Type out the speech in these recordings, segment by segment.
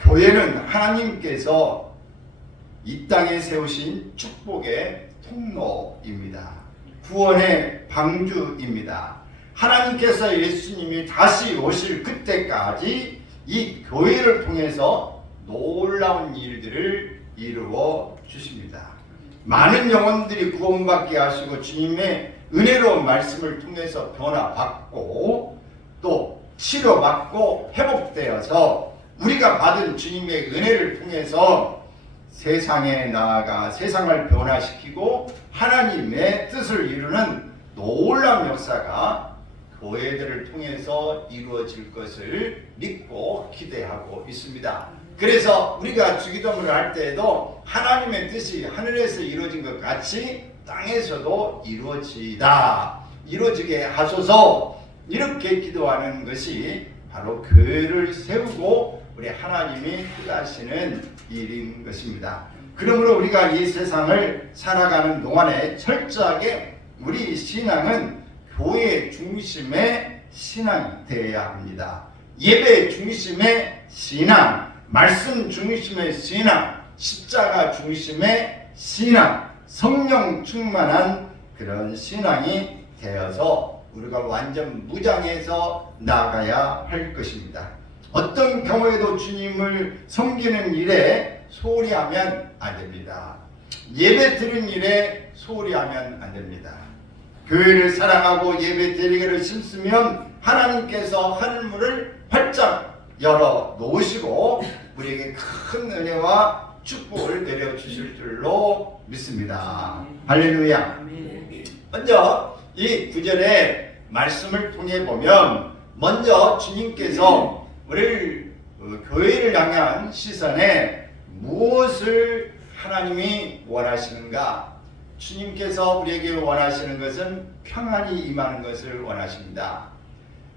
교회는 하나님께서 이 땅에 세우신 축복의 통로입니다. 구원의 방주입니다. 하나님께서 예수님이 다시 오실 그때까지 이 교회를 통해서 놀라운 일들을 이루어 주십니다. 많은 영혼들이 구원받게 하시고 주님의 은혜로운 말씀을 통해서 변화받고 또 치료받고 회복되어서 우리가 받은 주님의 은혜를 통해서 세상에 나아가 세상을 변화시키고 하나님의 뜻을 이루는 놀라운 역사가 교회들을 통해서 이루어질 것을 믿고 기대하고 있습니다. 그래서 우리가 주기도문을 할 때에도 하나님의 뜻이 하늘에서 이루어진 것 같이 땅에서도 이루어지게 하소서, 이렇게 기도하는 것이 바로 교회를 세우고 우리 하나님이 뜻하시는 일인 것입니다. 그러므로 우리가 이 세상을 살아가는 동안에 철저하게 우리 신앙은 교회 중심의 신앙이 되어야 합니다. 예배 중심의 신앙, 말씀 중심의 신앙, 십자가 중심의 신앙, 성령 충만한 그런 신앙이 되어서 우리가 완전 무장해서 나아가야 할 것입니다. 어떤 경우에도 주님을 섬기는 일에 소홀히 하면 안 됩니다. 예배 드리는 일에 소홀히 하면 안 됩니다. 교회를 사랑하고 예배 드리기를 심으면 하나님께서 하늘문을 활짝 열어 놓으시고 우리에게 큰 은혜와 축복을 내려 주실 줄로 믿습니다. 할렐루야. 먼저 이 9절의 말씀을 통해 보면 먼저 주님께서 우리를 교회를 향한 시선에 무엇을 하나님이 원하시는가? 주님께서 우리에게 원하시는 것은 평안이 임하는 것을 원하십니다.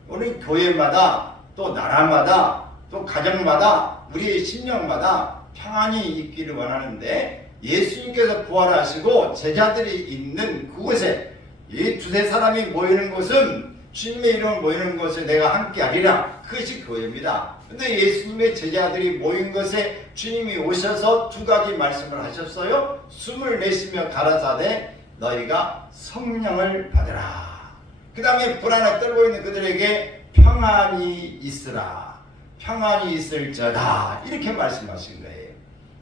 우리 교회마다 또 나라마다 또 가정마다 우리의 심령마다 평안이 있기를 원하는데, 예수님께서 부활하시고 제자들이 있는 그곳에 이 두세 사람이 모이는 곳은 주님의 이름을 모이는 곳에 내가 함께 하리라, 그것이 교회입니다. 근데 예수님의 제자들이 모인 것에 주님이 오셔서 두 가지 말씀을 하셨어요. 숨을 내쉬며 가라사대 너희가 성령을 받으라. 그 다음에 불안에 떨고 있는 그들에게 평안이 있으라, 평안이 있을저다, 이렇게 말씀하신 거예요.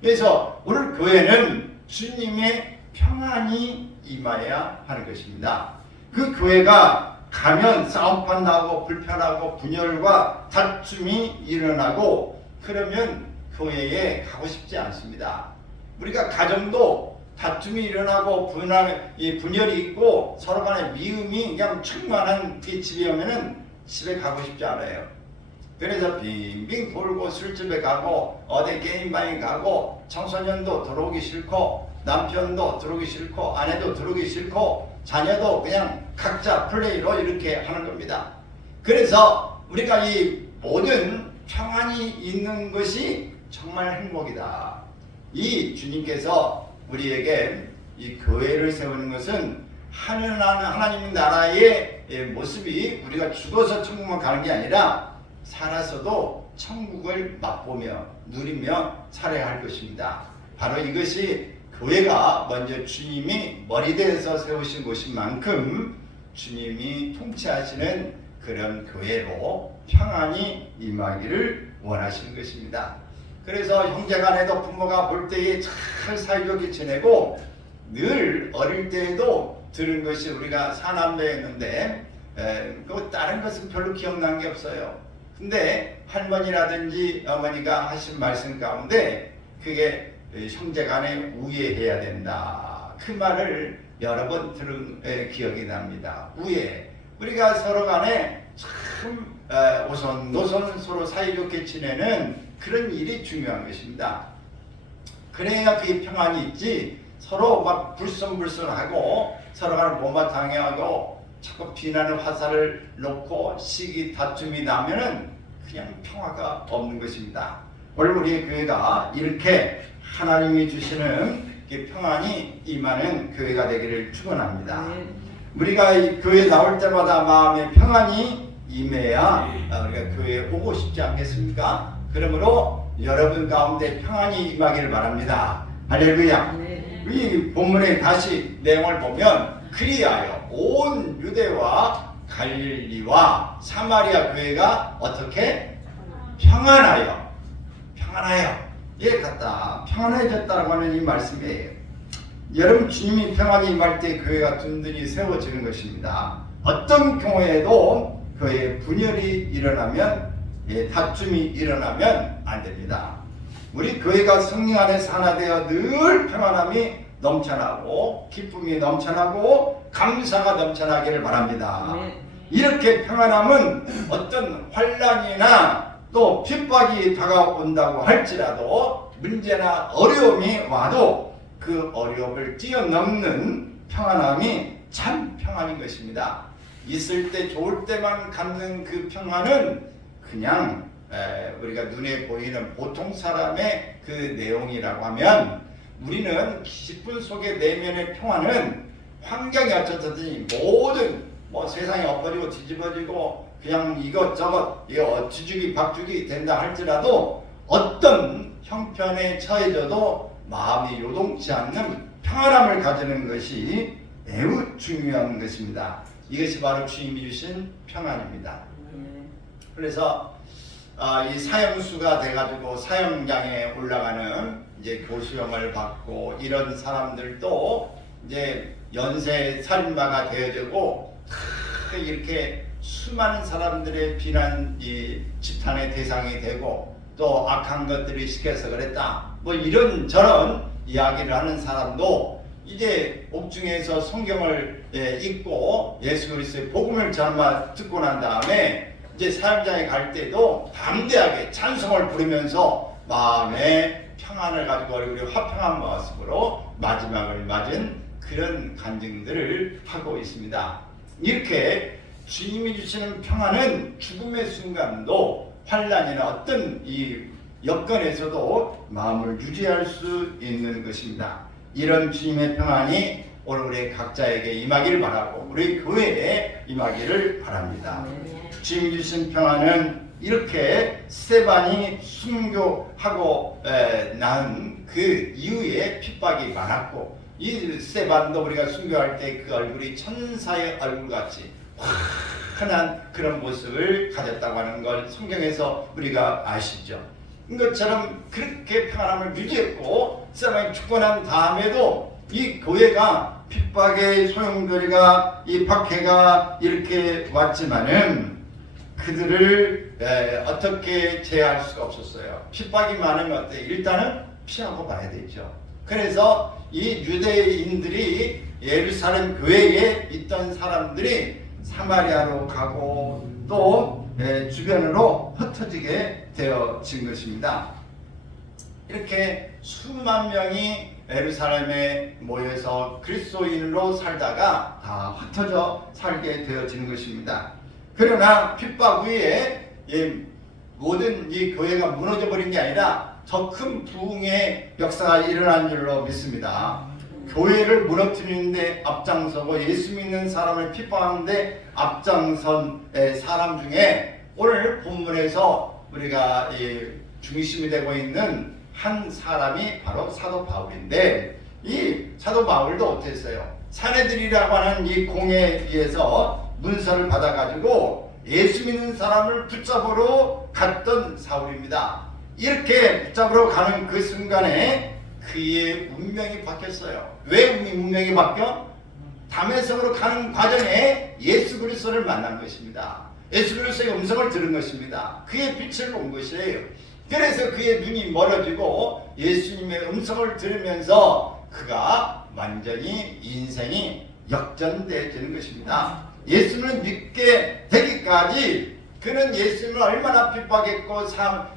그래서 오늘 교회는 주님의 평안이 임하여야 하는 것입니다. 그 교회가 가면 싸움판 나고 불편하고 분열과 다툼이 일어나고 그러면 교회에 가고 싶지 않습니다. 우리가 가정도 다툼이 일어나고 분열이 있고 서로 간에 미움이 그냥 충만한 이 집에 오면은 집에 가고 싶지 않아요. 그래서 빙빙 돌고 술집에 가고 어디 게임방에 가고 청소년도 들어오기 싫고 남편도 들어오기 싫고 아내도 들어오기 싫고 자녀도 그냥 각자 플레이로 이렇게 하는 겁니다. 그래서 우리가 이 모든 평안이 있는 것이 정말 행복이다. 이 주님께서 우리에게 이 교회를 세우는 것은 하나님 나라의 모습이 우리가 죽어서 천국만 가는 게 아니라 살아서도 천국을 맛보며 누리며 살아야 할 것입니다. 바로 이것이 교회가 먼저 주님이 머리대에서 세우신 곳인 만큼 주님이 통치하시는 그런 교회로 평안이 임하기를 원하시는 것입니다. 그래서 형제간에도 부모가 볼 때에 잘 사이좋게 지내고, 늘 어릴 때에도 들은 것이 우리가 사남매였는데 그 다른 것은 별로 기억나는 게 없어요. 근데 할머니라든지 어머니가 하신 말씀 가운데 그게 형제간에 우애해야 된다, 그 말을 여러 번 들은 기억이 납니다. 우애, 우리가 서로 간에 참 오손도손 서로 사이좋게 지내는 그런 일이 중요한 것입니다. 그래야 그게 평안이 있지, 서로 막 불손불손하고 서로 간에 못마땅해하고 자꾸 비난의 화살을 놓고 시기 다툼이 나면은 그냥 평화가 없는 것입니다. 오늘 우리 교회가 이렇게 하나님이 주시는 평안이 임하는 교회가 되기를 축원합니다. 우리가 이 교회 나올 때마다 마음에 평안이 임해야 우리가 교회에 오고 싶지 않겠습니까? 그러므로 여러분 가운데 평안이 임하기를 바랍니다. 할렐루야. 이 본문의 다시 내용을 보면 그리하여 온 유대와 갈릴리와 사마리아 교회가 어떻게 평안하여 예 갔다 평안해졌다라고 하는 이 말씀이에요. 여러분 주님이 평안이 임할 때 교회가 든든히 세워지는 것입니다. 어떤 경우에도 교회에 분열이 일어나면 다툼이 일어나면 안 됩니다. 우리 교회가 성령 안에서 하나 되어 늘 평안함이 넘쳐나고 기쁨이 넘쳐나고 감사가 넘쳐나기를 바랍니다. 이렇게 평안함은 어떤 환난이나 또 핍박이 다가온다고 할지라도 문제나 어려움이 와도 그 어려움을 뛰어넘는 평안함이 참 평안인 것입니다. 있을 때 좋을 때만 갖는 그 평안은 그냥 우리가 눈에 보이는 보통 사람의 그 내용이라고 하면 우리는 기쁨 속의 내면의 평안은 환경이 어쩌든지 모든 세상이 엎어지고 뒤집어지고 그냥 이것저것 뒤죽이 박죽이 된다 할지라도 어떤 형편에 처해져도 마음이 요동치 않는 평안함을 가지는 것이 매우 중요한 것입니다. 이것이 바로 주님이 주신 평안입니다. 그래서 이 사형수가 돼가지고 사형장에 올라가는 이제 교수형을 받고 이런 사람들도 이제 연쇄 살인마가 되어지고 이렇게 수많은 사람들의 비난 집탄의 대상이 되고 또 악한 것들이 시켜서 그랬다 이런 저런 이야기를 하는 사람도 이제 옥중에서 성경을 읽고 예수 그리스도의 복음을 전마 듣고 난 다음에 이제 사형장에 갈 때도 담대하게 찬송을 부르면서 마음의 평안을 가지고 얼굴이 화평한 모습으로 마지막을 맞은 그런 간증들을 하고 있습니다. 이렇게 주님이 주시는 평안은 죽음의 순간도 환난이나 어떤 이 여건에서도 마음을 유지할 수 있는 것입니다. 이런 주님의 평안이 오늘 우리 각자에게 임하기를 바라고 우리 교회에 임하기를 바랍니다. 주님이 주신 평안은 이렇게 스데반이 순교하고 난 그 이후에 핍박이 많았고 이 스데반도 우리가 순교할 때 그 얼굴이 천사의 얼굴같이 환한 그런 모습을 가졌다고 하는 걸 성경에서 우리가 아시죠. 이것처럼 그렇게 평안함을 유지했고 스데반이 죽고 난 다음에도 이 교회가 핍박의 소용돌이가 이 박해가 이렇게 왔지만은 그들을 어떻게 제어할 수가 없었어요. 핍박이 많으면 어때? 일단은 피하고 봐야 되죠. 그래서 이 유대인들이 예루살렘 교회에 있던 사람들이 사마리아로 가고 또 주변으로 흩어지게 되어진 것입니다. 이렇게 수만 명이 예루살렘에 모여서 그리스도인으로 살다가 다 흩어져 살게 되어지는 것입니다. 그러나 핍박 후에 모든 이 교회가 무너져 버린 게 아니라 더 큰 부흥의 역사가 일어난 줄로 믿습니다. 교회를 무너뜨리는데 앞장서고 예수 믿는 사람을 핍박하는데 앞장선 사람 중에 오늘 본문에서 우리가 중심이 되고 있는 한 사람이 바로 사도 바울인데 이 사도 바울도 어땠어요? 사내들이라고 하는 이 공에 의해서 문서를 받아가지고 예수 믿는 사람을 붙잡으러 갔던 사울입니다. 이렇게 붙잡으러 가는 그 순간에 그의 운명이 바뀌었어요. 왜 운명이 바뀌어? 다메섹으로 가는 과정에 예수 그리스도를 만난 것입니다. 예수 그리스도의 음성을 들은 것입니다. 그의 빛을 본 것이에요. 그래서 그의 눈이 멀어지고 예수님의 음성을 들으면서 그가 완전히 인생이 역전되어지는 것입니다. 예수님을 믿게 되기까지 그는 예수님을 얼마나 핍박했고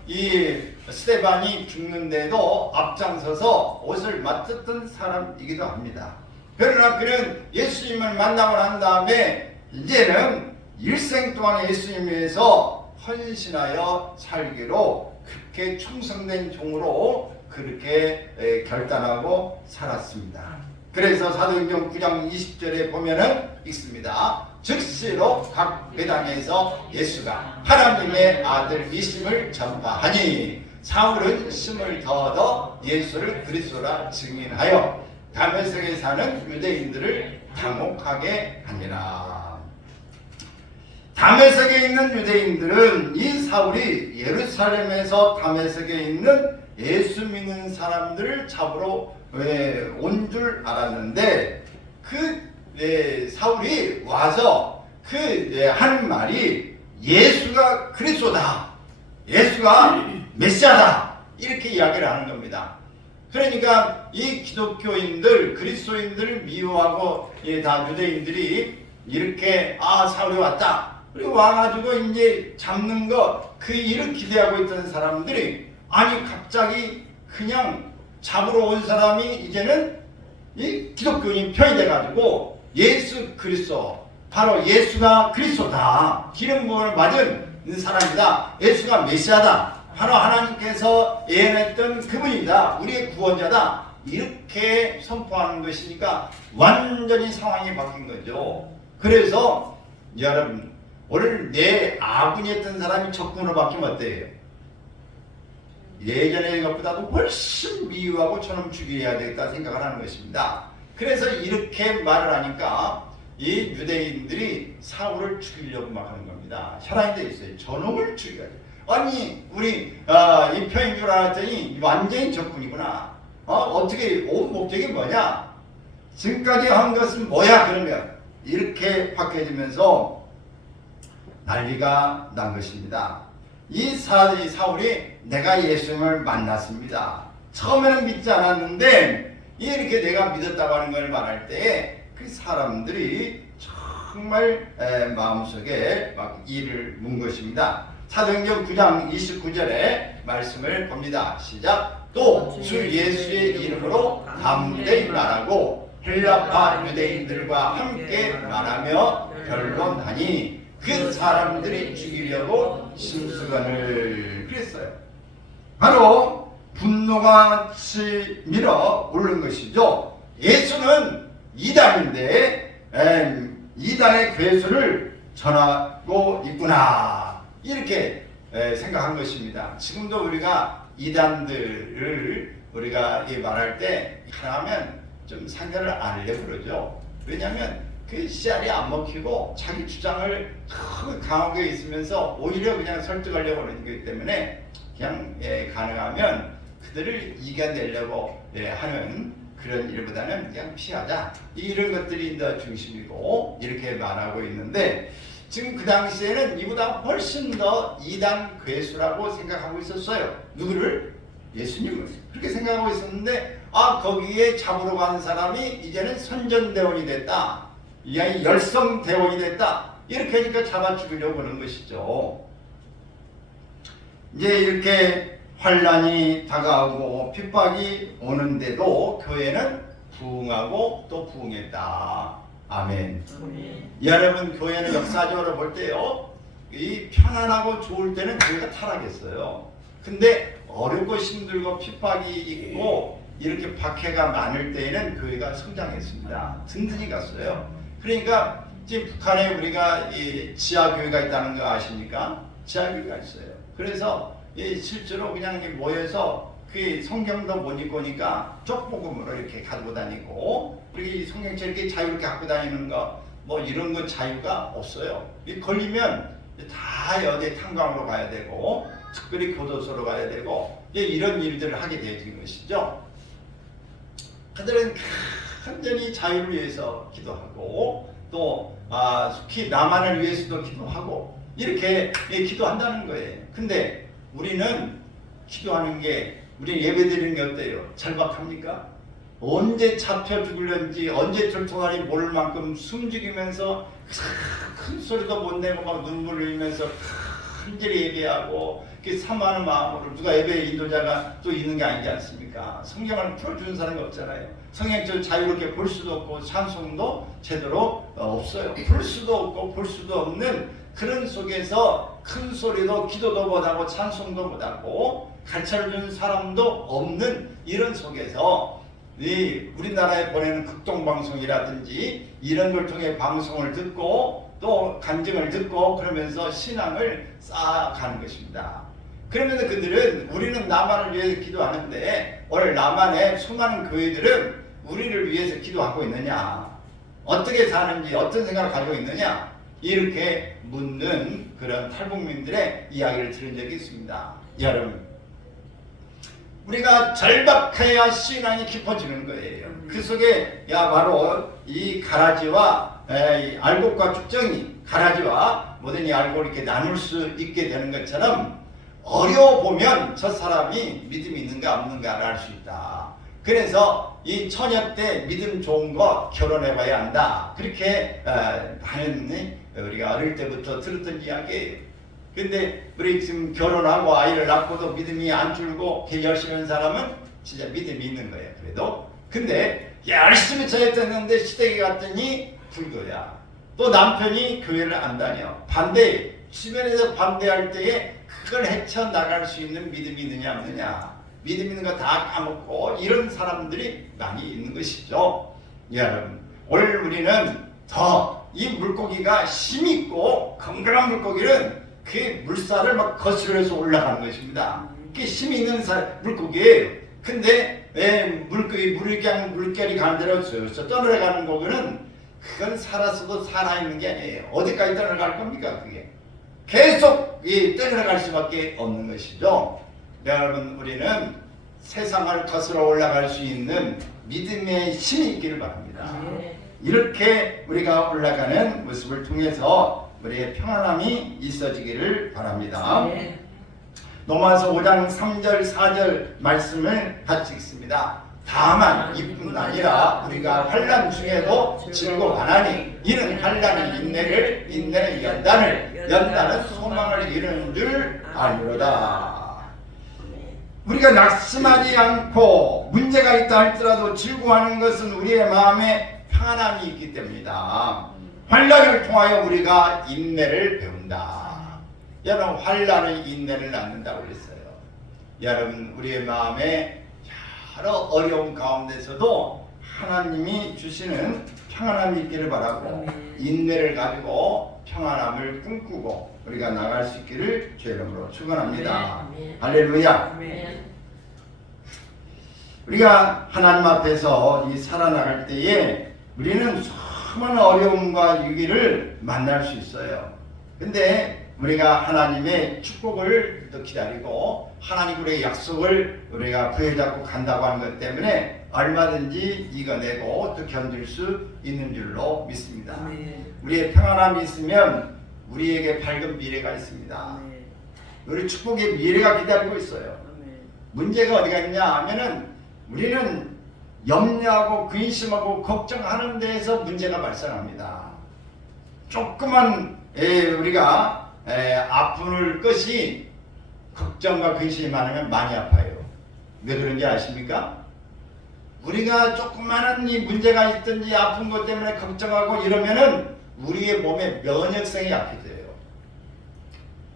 이 스데반이 죽는데도 앞장서서 옷을 맡았던 사람이기도 합니다. 그러나 그는 예수님을 만나고 난 다음에 이제는 일생 동안 예수님 위해서 헌신하여 살기로 그렇게 충성된 종으로 그렇게 결단하고 살았습니다. 그래서 사도행전 9장 20절에 보면은 있습니다. 즉시로 각 회당에서 예수가 하나님의 아들이심을 전파하니 사울은 힘을 더더 예수를 그리스도라 증인하여 다메섹에 사는 유대인들을 당혹하게 하니라. 다메섹에 있는 유대인들은 이 사울이 예루살렘에서 다메섹에 있는 예수 믿는 사람들을 잡으러 온 줄 알았는데 사울이 와서 하는 말이 예수가 그리스도다, 예수가 메시아다, 이렇게 이야기를 하는 겁니다. 그러니까 이 기독교인들, 그리스도인들을 미워하고 다 유대인들이 이렇게 사울이 왔다, 그리고 와가지고 이제 잡는 거 그 일을 기대하고 있던 사람들이 아니 갑자기 그냥 잡으러 온 사람이 이제는 이 기독교인 편이 돼가지고 예수 그리스도, 바로 예수가 그리스도다, 기름 부음을 받은 사람이다, 예수가 메시아다, 바로 하나님께서 예언했던 그분이다, 우리의 구원자다, 이렇게 선포하는 것이니까 완전히 상황이 바뀐 거죠. 그래서 여러분, 오늘 내 아군이었던 사람이 적군으로 바뀌면 어때요? 예전의 것보다도 훨씬 미워하고 저놈 죽여야 되겠다 생각을 하는 것입니다. 그래서 이렇게 말을 하니까 이 유대인들이 사울을 죽이려고 막 하는 겁니다. 혈안이 돼 있어요. 저놈을 죽여야 돼. 아니 우리 이 편인 줄 알았더니 완전히 적군이구나. 어떻게 온 목적이 뭐냐? 지금까지 한 것은 뭐야? 그러면 이렇게 바뀌어지면서 난리가 난 것입니다. 이 사울이 내가 예수님을 만났습니다. 처음에는 믿지 않았는데 이렇게 내가 믿었다고 하는 걸 말할 때 그 사람들이 정말 마음속에 막 이를 문 것입니다. 사도행전 9장 29절에 말씀을 봅니다. 시작. 또 주 예수의 이름으로 담대히 말하고 헬라파 유대인들과 함께 말하며 변론하니 그 사람들이 죽이려고 심수건을 그랬어요. 바로 분노같이 밀어 오른 것이죠. 예수는 이단인데 이단의 괴수를 전하고 있구나, 이렇게 생각한 것입니다. 지금도 우리가 이단들을 우리가 말할 때 하나면 좀 상대를 안 하려고 그러죠. 왜냐하면 그 씨알이 안 먹히고 자기 주장을 강하게 있으면서 오히려 그냥 설득하려고 하는 거기 때문에 그냥 가능하면 그들을 이겨내려고 하는 그런 일보다는 그냥 피하자, 이런 것들이 더 중심이고 이렇게 말하고 있는데, 지금 그 당시에는 이보다 훨씬 더 이단 괴수라고 생각하고 있었어요. 누구를? 예수님을. 그렇게 생각하고 있었는데 거기에 잡으러 간 사람이 이제는 선전대원이 됐다, 열성대원이 됐다, 이렇게 하니까 잡아 죽이려고 하는 것이죠. 이제 이렇게 환난이 다가오고 핍박이 오는데도 교회는 부응하고 또 부응했다. 아멘. 여러분, 교회는 역사적으로 볼 때요, 이 편안하고 좋을 때는 교회가 타락했어요. 근데 어렵고 힘들고 핍박이 있고 이렇게 박해가 많을 때에는 교회가 성장했습니다. 든든히 갔어요. 그러니까 지금 북한에 우리가 이 지하교회가 있다는 거 아십니까? 지하교회가 있어요. 그래서 실제로 그냥 모여서 그 성경도 못 읽고 오니까 쪽복음으로 이렇게 가지고 다니고, 그리고 성경책 이렇게 자유롭게 갖고 다니는 거 뭐 이런 거 자유가 없어요. 걸리면 다 어디 탄광으로 가야 되고 특별히 교도소로 가야 되고 이런 일들을 하게 되어진 것이죠. 그들은 완전히 자유를 위해서 기도하고 또 특히 남한을 위해서도 기도하고 이렇게 기도한다는 거예요. 근데 우리는 기도하는 게, 우리 예배드리는 게 어때요? 절박합니까? 언제 잡혀 죽을런지, 언제 들통날이 모를 만큼 숨죽이면서 큰 소리도 못 내고 막 눈물 흘리면서 간절히 예배하고 사모하는 마음으로, 누가 예배 인도자가 또 있는 게 아니지 않습니까? 성경을 풀어주는 사람이 없잖아요. 성경을 자유롭게 볼 수도 없고 찬송도 제대로 없어요. 풀 수도 없고 볼 수도 없는 그런 속에서 큰 소리도 기도도 못하고 찬송도 못하고 가르쳐주는 사람도 없는 이런 속에서 우리나라에 보내는 극동방송이라든지 이런 걸 통해 방송을 듣고 또 간증을 듣고 그러면서 신앙을 쌓아가는 것입니다. 그러면 그들은 우리는 나만을 위해서 기도하는데 오늘 나만의 수많은 교회들은 우리를 위해서 기도하고 있느냐? 어떻게 사는지 어떤 생각을 가지고 있느냐? 이렇게 묻는 그런 탈북민들의 이야기를 들은 적이 있습니다. 여러분, 우리가 절박해야 신앙이 깊어지는 거예요. 그 속에 바로 이 가라지와 알곡과 쭉정이 가라지와 모든 이 알곡을 이렇게 나눌 수 있게 되는 것처럼 어려워 보면 저 사람이 믿음이 있는가 없는가를 알 수 있다. 그래서 이 처녀 때 믿음 좋은 거 결혼해봐야 한다. 그렇게 하는 우리가 어릴 때부터 들었던 이야기예요. 근데 우리 지금 결혼하고 아이를 낳고도 믿음이 안 줄고 열심히 하는 사람은 진짜 믿음이 있는 거예요. 그래도 근데 열심히 전했었는데 시댁에 갔더니 불교야. 또 남편이 교회를 안 다녀. 반대, 주변에서 반대할 때에 그걸 헤쳐나갈 수 있는 믿음이 있느냐 없느냐. 믿음 있는 거 다 까먹고 이런 사람들이 많이 있는 것이죠. 여러분, 오늘 우리는 더 이 물고기가 힘이 있고 건강한 물고기는 그 물살을 막 거스르면서 올라가는 것입니다. 그게 힘이 있는 물고기예요. 근데 물결이 가는 대로 떠내려가는 거는 그건 살았어도 살아있는 게 아니에요. 어디까지 떠내려갈 겁니까? 그게 계속 떠내려갈 수밖에 없는 것이죠. 여러분, 우리는 세상을 거스러 올라갈 수 있는 믿음의 힘이 있기를 바랍니다. 이렇게 우리가 올라가는 모습을 통해서 우리의 평안함이 있어지기를 바랍니다. 로마서 5장 3절 4절 말씀을 같이 읽습니다. 다만 이뿐 아니라 우리가 환난 중에도 즐거워하나니 이는 환난이 인내를, 인내는 연단을, 연단은 소망을 이루는 줄 아니로다. 우리가 낙심하지 않고 문제가 있다 할지라도 즐거워하는 것은 우리의 마음에 평안함이 있기 때문이다. 환난을 통하여 우리가 인내를 배운다. 여러분, 환난은 인내를 낳는다고 그랬어요. 여러분, 우리의 마음에 여러 어려운 가운데서도 하나님이 주시는 평안함이 있기를 바라고 인내를 가지고 평안함을 꿈꾸고 우리가 나갈 수 있기를 주의 이름으로 축원합니다. 할렐루야. 우리가 하나님 앞에서 살아나갈 때에 우리는 수많은 어려움과 위기를 만날 수 있어요. 근데 우리가 하나님의 축복을 또 기다리고 하나님 우리의 약속을 우리가 부여잡고 간다고 하는 것 때문에 얼마든지 이겨내고 또 견딜 수 있는 줄로 믿습니다. 우리의 평안함이 있으면 우리에게 밝은 미래가 있습니다. 우리 축복의 미래가 기다리고 있어요. 문제가 어디가 있냐 하면은 우리는 염려하고 근심하고 걱정하는 데에서 문제가 발생합니다. 조그만 우리가 아플 것이 걱정과 근심이 많으면 많이 아파요. 왜 그런지 아십니까? 우리가 조그마한 이 문제가 있든지 아픈 것 때문에 걱정하고 이러면은 우리의 몸에 면역성이 약해져요.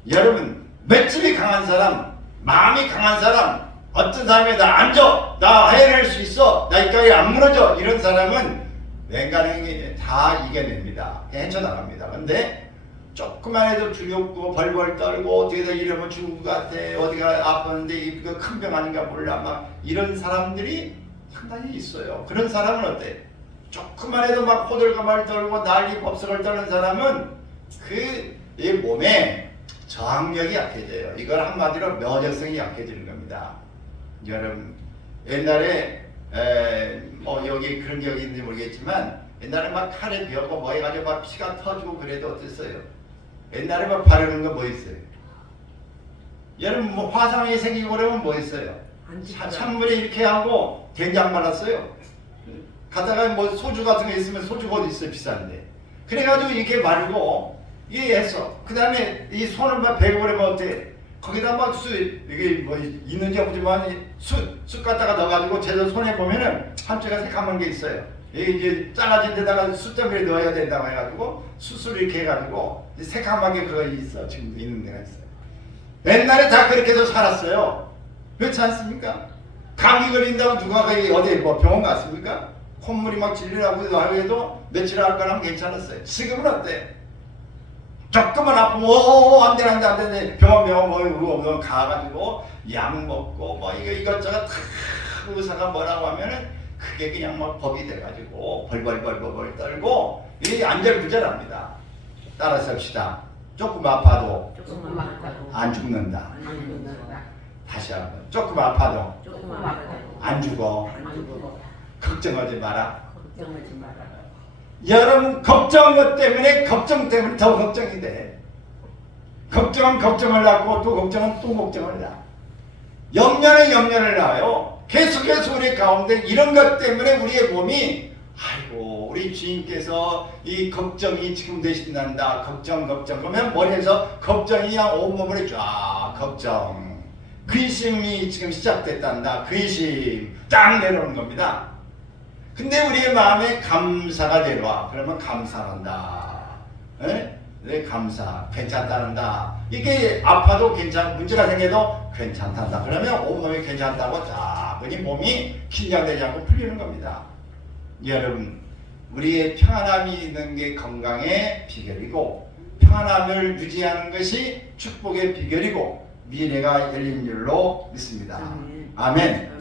여러분, 맷집이 강한 사람, 마음이 강한 사람, 어떤 사람이 나 앉아, 나 해낼 수 있어, 나 이까지 안 무너져, 이런 사람은 웬간히 다 이겨냅니다. 헤쳐나갑니다. 근데 조금만 해도 두렵고 벌벌 떨고 어디에다 이러면 죽을 것 같아, 어디가 아팠는데 이거 큰 병 아닌가 몰라, 막 이런 사람들이 상당히 있어요. 그런 사람은 어때? 조금만 해도 막 호들갑을 떨고 난리 법석을 떠는 사람은 이 몸에 저항력이 약해져요. 이걸 한마디로 면역성이 약해지는 겁니다. 여러분, 옛날에 여기 그런 기억이 있는지 모르겠지만 옛날에 막 칼에 베어고 뭐 해가지고 막 피가 터지고 그래도 어땠어요? 옛날에 막 바르는 거 뭐 있어요? 여러분, 뭐 화상이 생기고 그러면 뭐 있어요? 찬물에 이렇게 하고 된장 말았어요. 가다가 뭐 소주 같은 거 있으면 소주가 어디 있어요? 비싼데. 그래가지고 이렇게 바르고 이게 했어. 그 다음에 이 손을 막 베고 그러면 어때? 거기다 막 이게 뭐 있는지 없지만 숯 갖다가 넣어가지고 제대로 손에 보면은 한쪽에 새까만 게 있어요. 이게 이제 잘라진 데다가 숯덩이에 넣어야 된다고 해가지고 숯을 이렇게 해가지고 새까맣게 그거 있어. 지금도 있는 데가 있어요. 옛날에 다 그렇게 해서 살았어요. 그렇지 않습니까? 감기 걸린다고 누가 어디 뭐 병원 갔습니까? 콧물이 막 질리라고 해도 며칠 할 거라면 괜찮았어요. 지금은 어때? 조금만 아프면 안 되는데 병원 뭐 가가지고 약 먹고 뭐 이것저것 다 의사가 뭐라고 하면은 그게 그냥 막 법이 돼가지고 벌벌 떨고 이 안절부절합니다. 따라서 합시다. 조금 아파도 안 죽는다. 다시 한번 조금 아파도 안 죽어. 걱정하지 마라. 여러분 걱정 때문에 더 걱정이 돼. 걱정은 걱정을 낳고 또 걱정은 또 걱정을 낳아. 염려를 낳아요. 계속해서 우리 가운데 이런 것 때문에 우리의 몸이 아이고 우리 주인께서 이 걱정이 지금 되신단다. 걱정 그러면 머리에서 걱정이 그냥 온몸을 쫙 걱정 근심이 지금 시작됐단다. 근심 쫙 내려오는 겁니다. 근데 우리의 마음에 감사가 내려와. 그러면 감사한다. 네, 감사 괜찮다는다. 이게 아파도 문제가 생겨도 괜찮단다. 그러면 온몸이 괜찮다고 자꾸니 몸이 긴장되지 않고 풀리는 겁니다. 여러분 우리의 평안함이 있는 게 건강의 비결이고 평안함을 유지하는 것이 축복의 비결이고 미래가 열린 줄로 믿습니다. 아멘.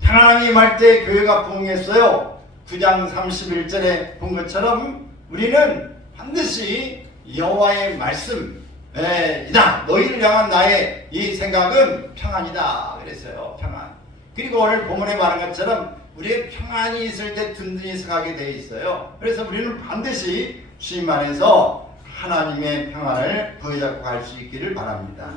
평안함이 임할 때 교회가 부흥했어요. 9장 31절에 본 것처럼 우리는 반드시 여호와의 말씀 이다. 너희를 향한 나의 이 생각은 평안이다. 그랬어요. 평안. 그리고 오늘 본문에 말한 것처럼 우리의 평안이 있을 때 든든히 서가게 되어 있어요. 그래서 우리는 반드시 주님 안에서 하나님의 평안을 부여잡고 갈 수 있기를 바랍니다.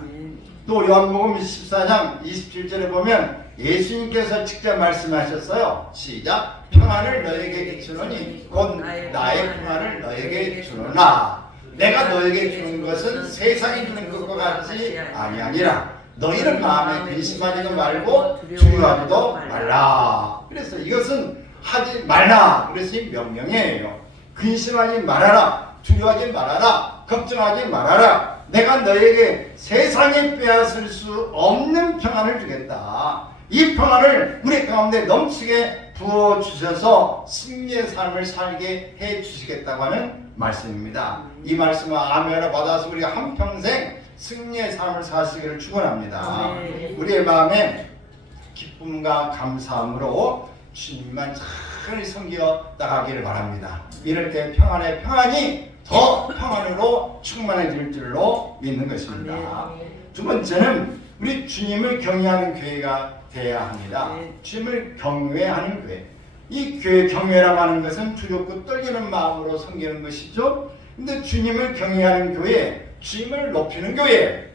또 요한복음 14장 27절에 보면 예수님께서 직접 말씀하셨어요. 시작. 평안을 너에게 주노니 곧 나의 평안을 너에게 주노나 내가 너에게 주는 것은 세상이 주는 것과 같이 아니하니라. 너희는 마음에 근심하지도 말고 두려워하지도 말라. 그래서 이것은 하지 말라. 그래서 이 명령이에요. 근심하지 말아라. 두려워하지 말아라. 걱정하지 말아라. 내가 너에게 세상에 빼앗을 수 없는 평안을 주겠다. 이 평안을 우리 가운데 넘치게 부어주셔서 승리의 삶을 살게 해주시겠다고 하는 말씀입니다. 이 말씀을 아멘을 받아서 우리가 한평생 승리의 삶을 사시기를 축원합니다. 우리의 마음에 기쁨과 감사함으로 주님만 잘 섬겨 나가기를 바랍니다. 이럴 때 평안의 평안이 더 평안으로 충만해질 줄로 믿는 것입니다. 두 번째는 우리 주님을 경외하는 교회가 되어야 합니다. 주님을 경외하는 교회. 이 교회 경외라고 하는 것은 두렵고 떨리는 마음으로 섬기는 것이죠. 근데 주님을 경외하는 교회, 주님을 높이는 교회,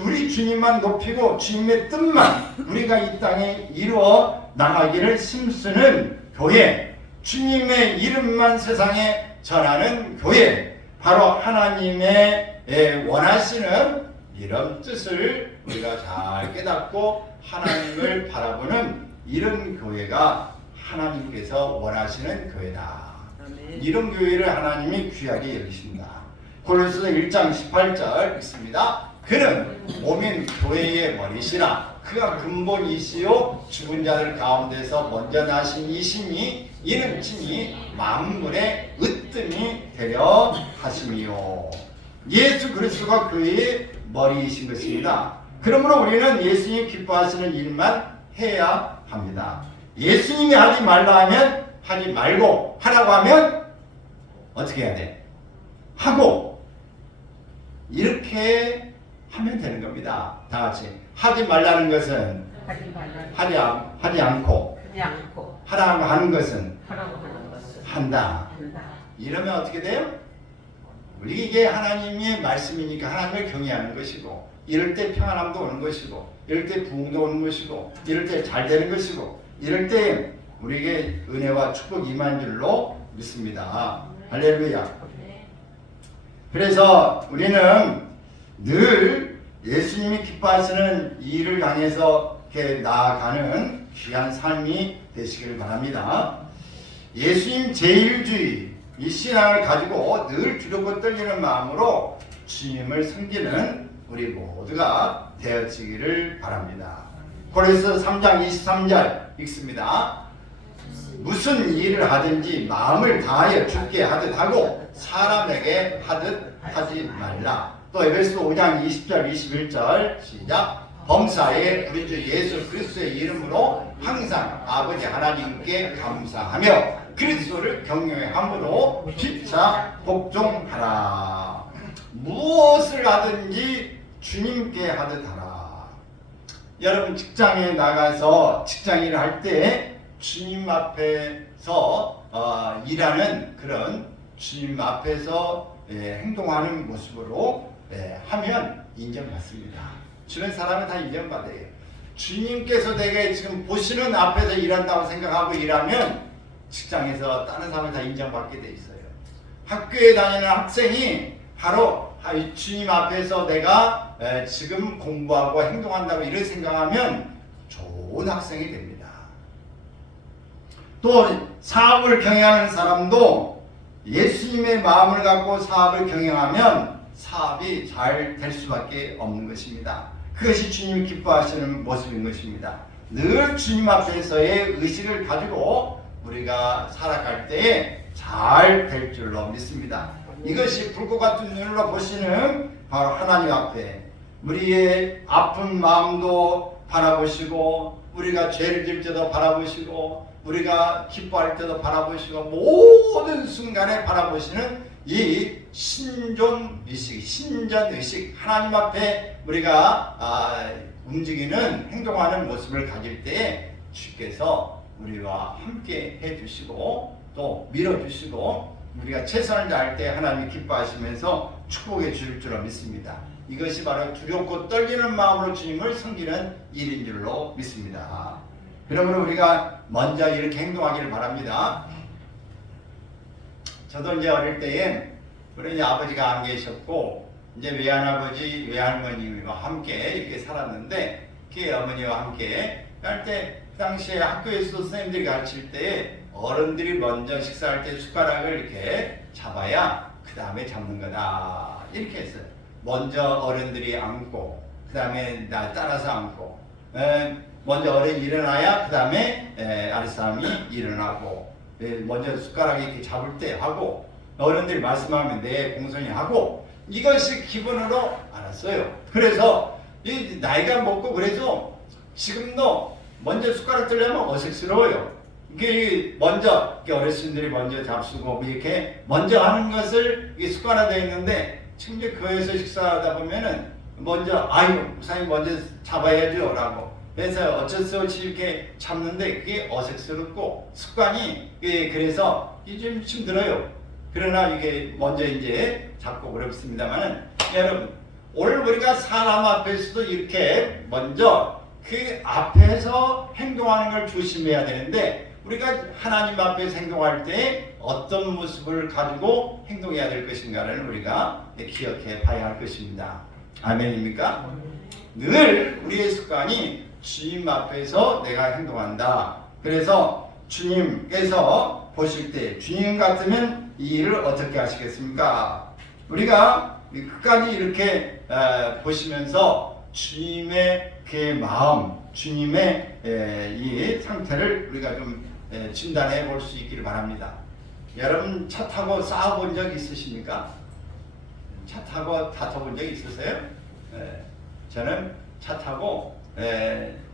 우리 주님만 높이고 주님의 뜻만 우리가 이 땅에 이루어 나가기를 힘쓰는 교회, 주님의 이름만 세상에 전하는 교회, 바로 하나님의 원하시는 이런 뜻을 우리가 잘 깨닫고 하나님을 바라보는 이런 교회가 하나님께서 원하시는 교회다. 이런 교회를 하나님이 귀하게 여기십니다. 고린도서 1장 18절 읽습니다. 그는 몸인 교회의 머리시라. 그가 근본이시요 죽은 자들 가운데서 먼저 나신 이시니 이는 친히 만물의 으뜸이 되려 하심이요. 예수 그리스도가 교회의 머리이신 것입니다. 그러므로 우리는 예수님이 기뻐하시는 일만 해야 합니다. 예수님이 하지 말라 하면 하지 말고, 하라고 하면 어떻게 해야 돼? 하고, 이렇게 하면 되는 겁니다. 다 같이. 하지 말라는 것은 하지 않고, 하라고 하는 것은 한다. 이러면 어떻게 돼요? 우리 이게 하나님의 말씀이니까 하나님을 경외하는 것이고, 이럴 때 평안함도 오는 것이고, 이럴 때 부흥도 오는 것이고, 이럴 때 잘 되는 것이고, 이럴 때 우리에게 은혜와 축복이 임한 줄로 믿습니다. 할렐루야. 그래서 우리는 늘 예수님이 기뻐하시는 일을 향해서 이렇게 나아가는 귀한 삶이 되시길 바랍니다. 예수님 제1주의 이 신앙을 가지고 늘 두렵고 떨리는 마음으로 주님을 섬기는 우리 모두가 되어지기를 바랍니다. 고린도서 3장 23절 읽습니다. 무슨 일을 하든지 마음을 다하여 주께 하듯 하고 사람에게 하듯 하지 말라. 또 에베소 5장 20절 21절 시작. 범사에 우리 주 예수 그리스도의 이름으로 항상 아버지 하나님께 감사하며 그리스도를 경외함으로 피차 복종하라. 무엇을 하든지 주님께 하듯 하라. 여러분 직장에 나가서 직장일을 할 때 주님 앞에서 일하는 그런 주님 앞에서 행동하는 모습으로 하면 인정받습니다. 주변 사람은 다 인정받아요. 주님께서 내게 지금 보시는 앞에서 일한다고 생각하고 일하면 직장에서 다른 사람이 다 인정받게 돼 있어요. 학교에 다니는 학생이 바로 주님 앞에서 내가 지금 공부하고 행동한다고 이렇게 생각하면 좋은 학생이 됩니다. 또 사업을 경영하는 사람도 예수님의 마음을 갖고 사업을 경영하면 사업이 잘 될 수밖에 없는 것입니다. 그것이 주님이 기뻐하시는 모습인 것입니다. 늘 주님 앞에서의 의식을 가지고 우리가 살아갈 때에 잘 될 줄로 믿습니다. 이것이 불꽃 같은 눈으로 보시는 바로 하나님 앞에 우리의 아픈 마음도 바라보시고 우리가 죄를 질 때도 바라보시고 우리가 기뻐할 때도 바라보시고 모든 순간에 바라보시는 이 신존의식, 신전의식, 하나님 앞에 우리가 움직이는 행동하는 모습을 가질 때에 주께서 우리와 함께 해주시고 또 밀어주시고 우리가 최선을 다할 때 하나님이 기뻐하시면서 축복해 주실 줄로 믿습니다. 이것이 바로 두렵고 떨리는 마음으로 주님을 섬기는 일인 줄로 믿습니다. 그러므로 우리가 먼저 이렇게 행동하기를 바랍니다. 저도 이제 어릴 때에 우리 이제 아버지가 안 계셨고 이제 외할아버지, 외할머니와 함께 이렇게 살았는데 그 어머니와 함께 할 때 그 당시에 학교에서도 선생님들이 가르칠 때 어른들이 먼저 식사할 때 숟가락을 이렇게 잡아야 그 다음에 잡는 거다 이렇게 했어요. 먼저 어른들이 앉고 그 다음에 나 따라서 앉고 먼저 어른이 일어나야 그 다음에 아랫사람이 일어나고 먼저 숟가락이 이렇게 잡을 때 하고 어른들이 말씀하면 내 공손히 하고 이것이 기본으로 알았어요. 그래서 이 나이가 먹고 그래서 지금도 먼저 숟가락 들려면 어색스러워요. 이게 먼저 어르신들이 먼저 잡수고 이렇게 먼저 하는 것을 이게 습관화되어 있는데 지금 이제 교회에서 식사하다 보면은 먼저 아유 목사님 먼저 잡아야죠라고 그래서 어쩔 수 없이 이렇게 잡는데 그게 어색스럽고 습관이 그래서 이게 좀 힘들어요. 그러나 이게 먼저 이제 잡고 그렇습니다만은 여러분 오늘 우리가 사람 앞에서도 이렇게 먼저 그 앞에서 행동하는 걸 조심해야 되는데 우리가 하나님 앞에서 행동할 때 어떤 모습을 가지고 행동해야 될 것인가를 우리가 기억해 봐야 할 것입니다. 아멘입니까? 늘 우리의 습관이 주님 앞에서 내가 행동한다. 그래서 주님께서 보실 때 주님 같으면 이 일을 어떻게 하시겠습니까? 우리가 끝까지 이렇게 보시면서 주님의 그 마음, 주님의 이 상태를 우리가 좀 진단해 볼 수 있기를 바랍니다. 여러분 차 타고 싸워본 적 있으십니까? 차 타고 다퉈본 적 있으세요? 저는 차 타고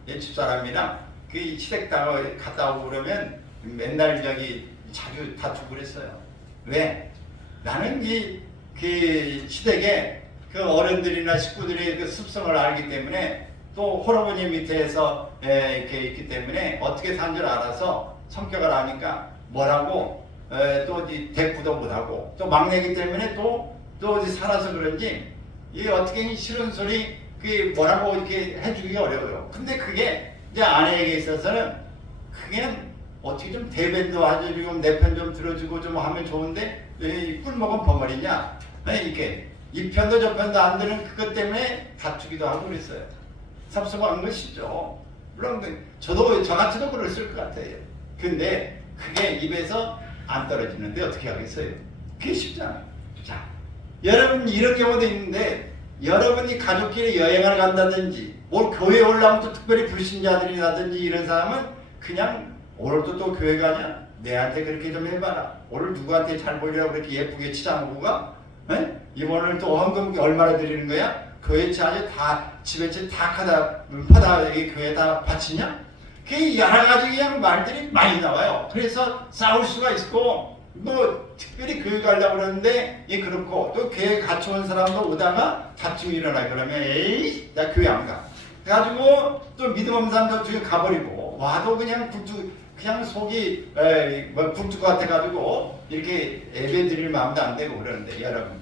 집사람이랑 그 시댁 갔다 오고 그러면 맨날 자주 다투고 그랬어요. 왜? 나는 그 시댁에 그 어른들이나 식구들의 그 습성을 알기 때문에 또 할아버지 밑에서 이렇게 있기 때문에 어떻게 산 줄 알아서 성격을 아니까 뭐라고 또 대꾸도 못하고 또 막내기 때문에 또 살아서 그런지 이게 어떻게 싫은 소리 그게 뭐라고 이렇게 해주기 어려워요. 근데 그게 이제 아내에게 있어서는 그냥 어떻게 좀 대변도 해주고 내 편 좀 들어주고 좀 하면 좋은데 왜 꿀먹은 벙어리냐 이렇게 이 편도 저 편도 안 드는 그것 때문에 다투기도 하고 그랬어요. 섭섭한 것이죠. 물론 저도 저같이도 그랬을 것 같아요. 근데 그게 입에서 안 떨어지는데 어떻게 하겠어요? 그게 쉽잖아요. 자, 여러분 이런 경우도 있는데 여러분이 가족끼리 여행을 간다든지 뭘 교회에 올라오면 또 특별히 불신자들이라든지 이런 사람은 그냥 오늘도 또 교회 가냐? 내한테 그렇게 좀 해봐라. 오늘 누구한테 잘 보이려고 그렇게 예쁘게 치장하고 가? 이번을 또 헌금 얼마나 드리는 거야? 교회 아주 다 집에 다 퍼다 여기 교회 다 바치냐? 그 여러 가지 그냥 말들이 많이 나와요. 그래서 싸울 수가 있고 뭐 특별히 교회 가려고 그러는데 예 그렇고 또 교회 같이 온 사람도 오다가 다툼이 일어나 그러면 에이 나 교회 안 가. 그래가지고 또 믿음 없는 사람도 지금 가버리고 와도 그냥 그냥 속이 뭐 굴뚝 같아가지고 이렇게 예배 드릴 마음도 안 되고 그러는데 여러분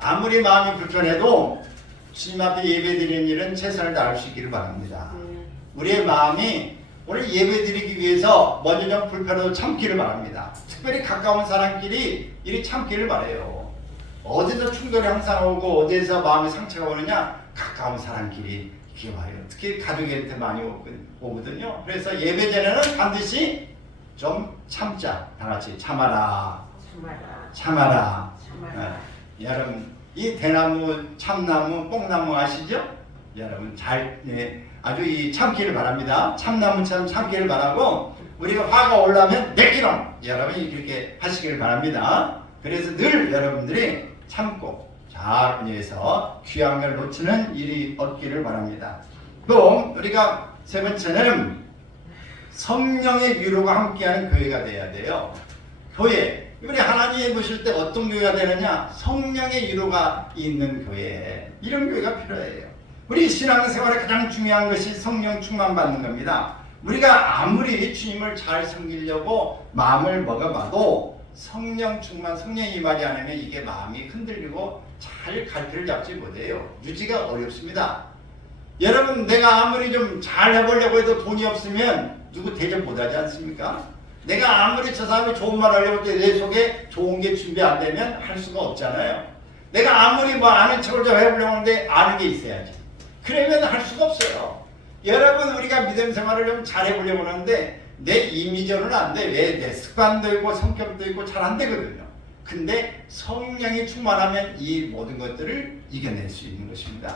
아무리 마음이 불편해도 주님 앞에 예배 드리는 일은 최선을 다할 수 있기를 바랍니다. 우리의 마음이 오늘 예배 드리기 위해서 먼저 좀 불편해도 참기를 바랍니다. 특별히 가까운 사람끼리 이리 참기를 바라요. 어디서 충돌이 항상 오고 어디에서 마음이 상처가 오느냐? 가까운 사람끼리 이렇게 와요. 특히 가족한테 많이 오거든요. 그래서 예배 전에는 반드시 좀 참자. 다 같이 참아라. 참아라. 여러분 이 대나무, 참나무, 뽕나무 아시죠? 여러분 아주 이 참기를 바랍니다. 참나무처럼 참기를 바라고 우리가 화가 올라면 내기름 여러분이 이렇게 하시기를 바랍니다. 그래서 늘 여러분들이 참고 잘 위해서 귀한 걸 놓치는 일이 없기를 바랍니다. 또 우리가 세 번째는 성령의 위로가 함께하는 교회가 돼야 돼요. 교회 우리 하나님이 보실 때 어떤 교회가 되느냐? 성령의 위로가 있는 교회. 이런 교회가 필요해요. 우리 신앙생활에 가장 중요한 것이 성령 충만 받는 겁니다. 우리가 아무리 주님을 잘 섬기려고 마음을 먹어봐도 성령 충만, 성령이 임하지 않으면 이게 마음이 흔들리고 잘 갈피를 잡지 못해요. 유지가 어렵습니다. 여러분 내가 아무리 좀 잘 해보려고 해도 돈이 없으면 누구 대접 못하지 않습니까? 내가 아무리 저 사람이 좋은 말 하려고 해 내 속에 좋은 게 준비 안 되면 할 수가 없잖아요. 내가 아무리 뭐 아는 척을 좀 해보려고 하는데 아는 게 있어야지. 그러면 할 수가 없어요. 여러분 우리가 믿음 생활을 좀 잘 해보려고 하는데 내 이미지로는 안 돼. 왜? 내 습관도 있고 성격도 있고 잘 안 되거든요. 근데 성령이 충만하면 이 모든 것들을 이겨낼 수 있는 것입니다.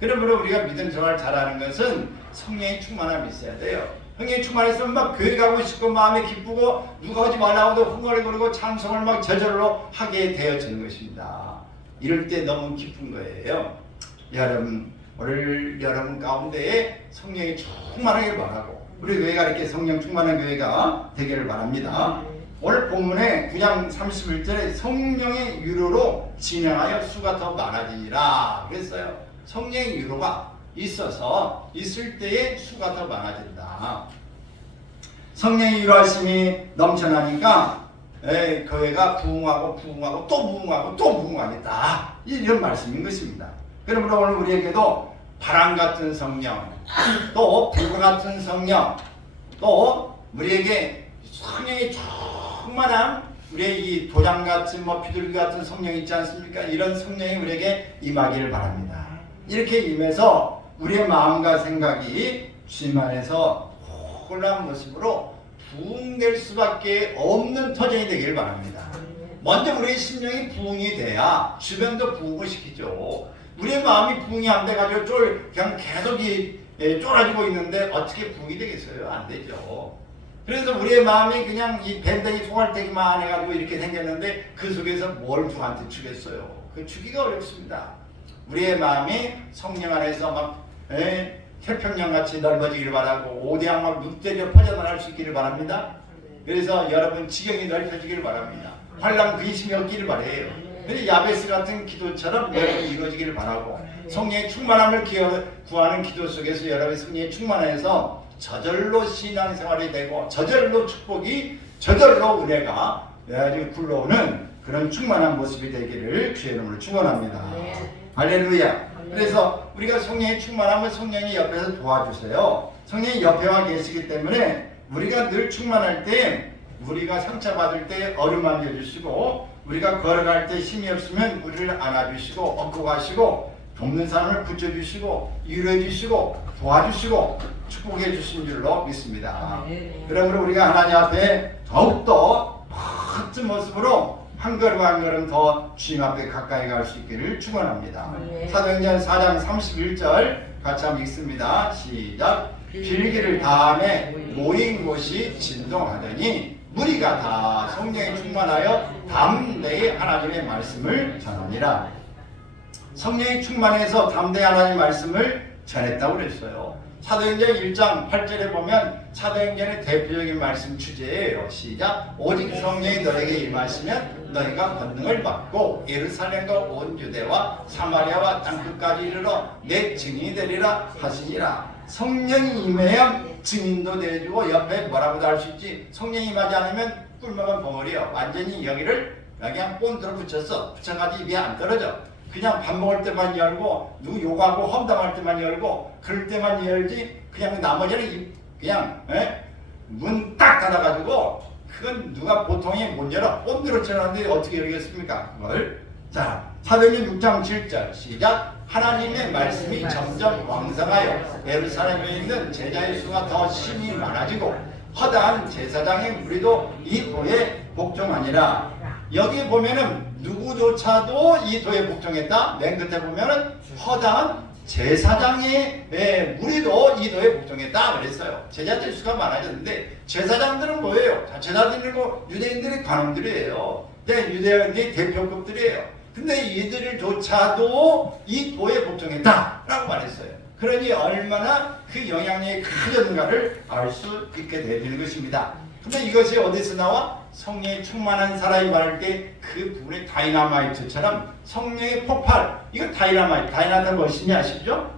그러므로 우리가 믿음 생활을 잘하는 것은 성령이 충만함이 있어야 돼요. 성령이 충만했으면 막 교회 가고 싶고 마음이 기쁘고 누가 오지 말라고도 흥얼거리고 찬송을 막 저절로 하게 되어지는 것입니다. 이럴 때 너무 기쁜 거예요. 여러분 오늘 여러분 가운데에 성령이 충만하기를 바라고 우리 교회가 이렇게 성령 충만한 교회가 되기를 바랍니다. 오늘 본문에 9장 31절에 성령의 위로로 진행하여 수가 더 많아지니라 그랬어요. 성령의 위로가 있을 때에 수가 더 많아진다. 성령의 위로하심이 넘쳐나니까 교회가 부흥하고 또 부흥하고 또 부흥하겠다. 이런 말씀인 것입니다. 그러므로 오늘 우리에게도 바람 같은 성령, 또 불 같은 성령, 또 우리에게 성령이 충만한 우리의 이 도장같은 비둘기 같은 성령이 있지 않습니까? 이런 성령이 우리에게 임하기를 바랍니다. 이렇게 임해서 우리의 마음과 생각이 주님 안에서 혼란 모습으로 부흥될 수밖에 없는 터전이 되기를 바랍니다. 먼저 우리의 심령이 부흥이 돼야 주변도 부흥을 시키죠. 우리의 마음이 부흥이 안 돼가지고 그냥 계속 쫄아지고 있는데 어떻게 부흥이 되겠어요? 안 되죠. 그래서 우리의 마음이 그냥 이 밴댕이 소갈대기만 해가지고 이렇게 생겼는데 그 속에서 뭘 주한테 주겠어요? 그 주기가 어렵습니다. 우리의 마음이 성령 안에서 막 태평양같이 넓어지기를 바라고 오대양 막 늑대려 퍼져나갈 수 있기를 바랍니다. 그래서 여러분 지경이 넓혀지기를 바랍니다. 환난 근심이 없기를 바라요. 야베스 같은 기도처럼 여러분이 이루어지기를 바라고 성령의 충만함을 구하는 기도 속에서 여러분의 성령의 충만해서 저절로 신앙생활이 되고 저절로 축복이 저절로 은혜가 아주 굴러오는 그런 충만한 모습이 되기를 주의 이름으로 축원합니다. 할렐루야. 그래서 우리가 성령의 충만함을 성령이 옆에서 도와주세요. 성령이 옆에 와 계시기 때문에 우리가 늘 충만할 때 우리가 상처받을 때 어루만져 주시고 우리가 걸어갈 때 힘이 없으면 우리를 안아주시고 업고 가시고 돕는 사람을 붙여주시고 위로해 주시고 도와주시고 축복해 주신 줄로 믿습니다. 그러므로 우리가 하나님 앞에 더욱더 멋진 모습으로 한 걸음 한 걸음 더 주님 앞에 가까이 갈 수 있기를 축원합니다. 사도행전 4장 31절 같이 한번 읽습니다. 시작. 빌기를 다음에 모인 곳이 진동하더니 무리가 다 성령에 충만하여 담대히 하나님의 말씀을 전하니라. 성령이 충만해서 담대히 하나님의 말씀을 전했다고 그랬어요. 사도행전 1장 8절에 보면 사도행전의 대표적인 말씀 주제예요. 시작. 오직 성령이 너에게 임하시면 너희가 권능을 받고 예루살렘과 온 유대와 사마리아와 땅끝까지 이르러 내 증인이 되리라 하시니라. 성령이 임해야 증인도 되주고 옆에 뭐라고도 할 수 있지. 성령이 임하지 않으면 꿀먹은 벙어리요. 완전히 여기를 그냥 본드로 붙여가지고 입에 안 떨어져. 그냥 밥 먹을 때만 열고 누구 욕하고 험담할 때만 열고 그럴 때만 열지, 그냥 나머지는 그냥 문 딱 닫아가지고, 그건 누가 보통이 못 열어. 본드로 쳐놨는데 어떻게 열겠습니까 그걸. 자, 사도행전 6장 7절 시작. 하나님의 말씀이 점점 왕성하여 예루살렘에 있는 제자의 수가 더 심히 많아지고 허다한 제사장의 무리도 이 도에 복종하니라. 여기 보면은 누구조차도 이 도에 복종했다. 맨 끝에 보면은 허다한 제사장의 무리도 이 도에 복종했다 그랬어요. 제자들 수가 많아졌는데 제사장들은 뭐예요? 제사장들은 유대인들의 관원들이에요. 유대인들의 대표급들이에요. 근데 이들조차도 이 도에 복종했다라고 말했어요. 그러니 얼마나 그 영향력이 크던가를 알 수 있게 되는 것입니다. 근데 이것이 어디서 나와? 성령에 충만한 사람이 말할 때 그 부분의 다이나마이트처럼 성령의 폭발, 이거 다이나마이트 무엇인지 아시죠?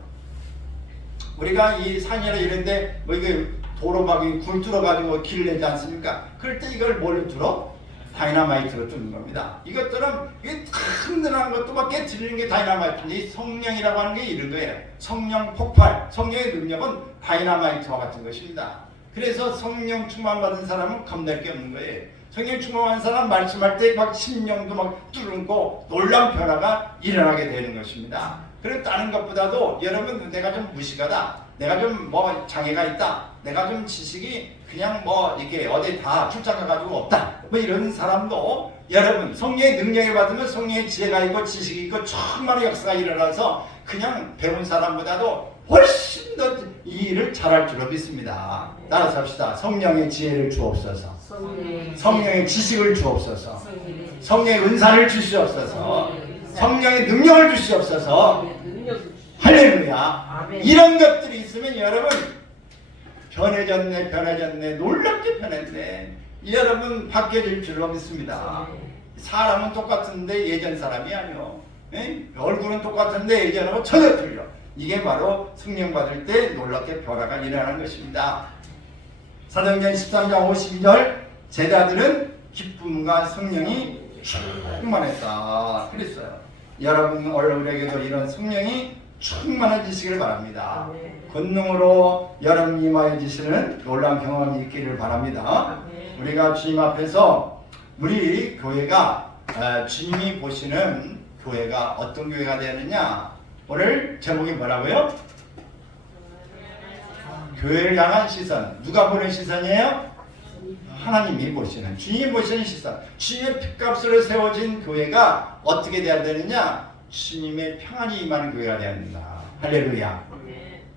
우리가 이 산이나 이런데 뭐 이게 도로 막 굴 뚫어가지고 길 내지 않습니까? 그럴 때 이걸 뭘로 뚫어? 다이나마이트로 뚫는 겁니다. 이것들은 이게 튼튼한 것도 막 깨트리는 게 다이나마이트인데, 이 성령이라고 하는 게 이런 거예요. 성령 폭발, 성령의 능력은 다이나마이트와 같은 것입니다. 그래서 성령 충만받은 사람은 겁낼 게 없는 거예요. 성령 충만한 사람 말씀할 때 막 심령도 막 뚫고 놀라운 변화가 일어나게 되는 것입니다. 그리고 다른 것보다도 여러분, 내가 좀 무식하다, 내가 좀 뭐 장애가 있다, 내가 좀 지식이 그냥 뭐 이렇게 어디 다 출장 가가지고 없다, 뭐 이런 사람도 여러분 성령의 능력을 받으면 성령의 지혜가 있고 지식이 있고 천만의 역사가 일어나서 그냥 배운 사람보다도 훨씬 더 이 일을 잘할 줄로 믿습니다. 따라서 합시다. 성령의 지혜를 주옵소서. 성령의 지식을 주옵소서. 성령의 은사를 주시옵소서. 성령의 능력을 주시옵소서. 할렐루야. 이런 것들이 있으면 여러분 변해졌네, 놀랍게 변했네, 여러분 바뀌어질 줄로 믿습니다. 사람은 똑같은데 예전 사람이 아니요. 얼굴은 똑같은데 예전하고 전혀 틀려. 이게 바로 성령 받을 때 놀랍게 변화가 일어나는 것입니다. 사도행전 13장 52절 제자들은 기쁨과 성령이 충만했다 그랬어요. 여러분 얼굴에게도 이런 성령이 충만해지시기를 바랍니다. 권능으로 여러분 임하여지시는 놀라운 경험이 있기를 바랍니다. 우리가 주님 앞에서 우리 교회가 주님이 보시는 교회가 어떤 교회가 되느냐, 오늘 제목이 뭐라고요? 교회를 향한 시선. 누가 보는 시선이에요? 하나님이 보시는, 주님이 보시는 시선. 주님의 핏값으로 세워진 교회가 어떻게 돼야 되느냐? 주님의 평안이 임하는 교회가 되어야 된다. 할렐루야.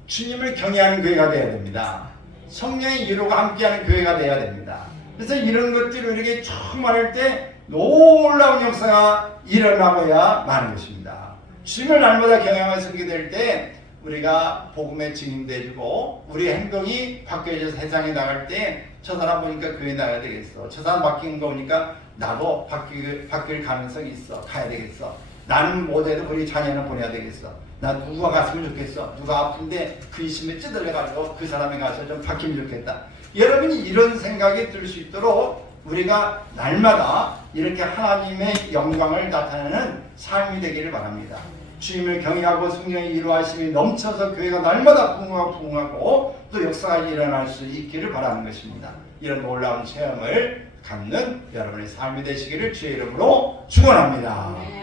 주님을 경외하는 교회가 되어야 됩니다. 성령의 위로가 함께하는 교회가 되어야 됩니다. 그래서 이런 것들이 우리에게 충만할 때 놀라운 역사가 일어나고야 마는 것입니다. 주님을 날마다 경외하며 섬기게 될 때 우리가 복음의 증인되고 우리의 행동이 바뀌어져서 세상에 나갈 때 저 사람 보니까 교회 나가야 되겠어, 저 사람 바뀐 거 보니까 나도 바뀔 가능성이 있어, 가야 되겠어, 나는 못해도 우리 자녀는 보내야 되겠어, 나 누가 갔으면 좋겠어, 누가 아픈데 근심에 찌들려가지고 그 사람이 가서 좀 바뀌면 좋겠다. 여러분이 이런 생각이 들 수 있도록 우리가 날마다 이렇게 하나님의 영광을 나타내는 삶이 되기를 바랍니다. 주님을 경외하고 성령의 이루하심이 넘쳐서 교회가 날마다 부흥하고 또 역사가 일어날 수 있기를 바라는 것입니다. 이런 놀라운 체험을 갖는 여러분의 삶이 되시기를 주의 이름으로 축원합니다.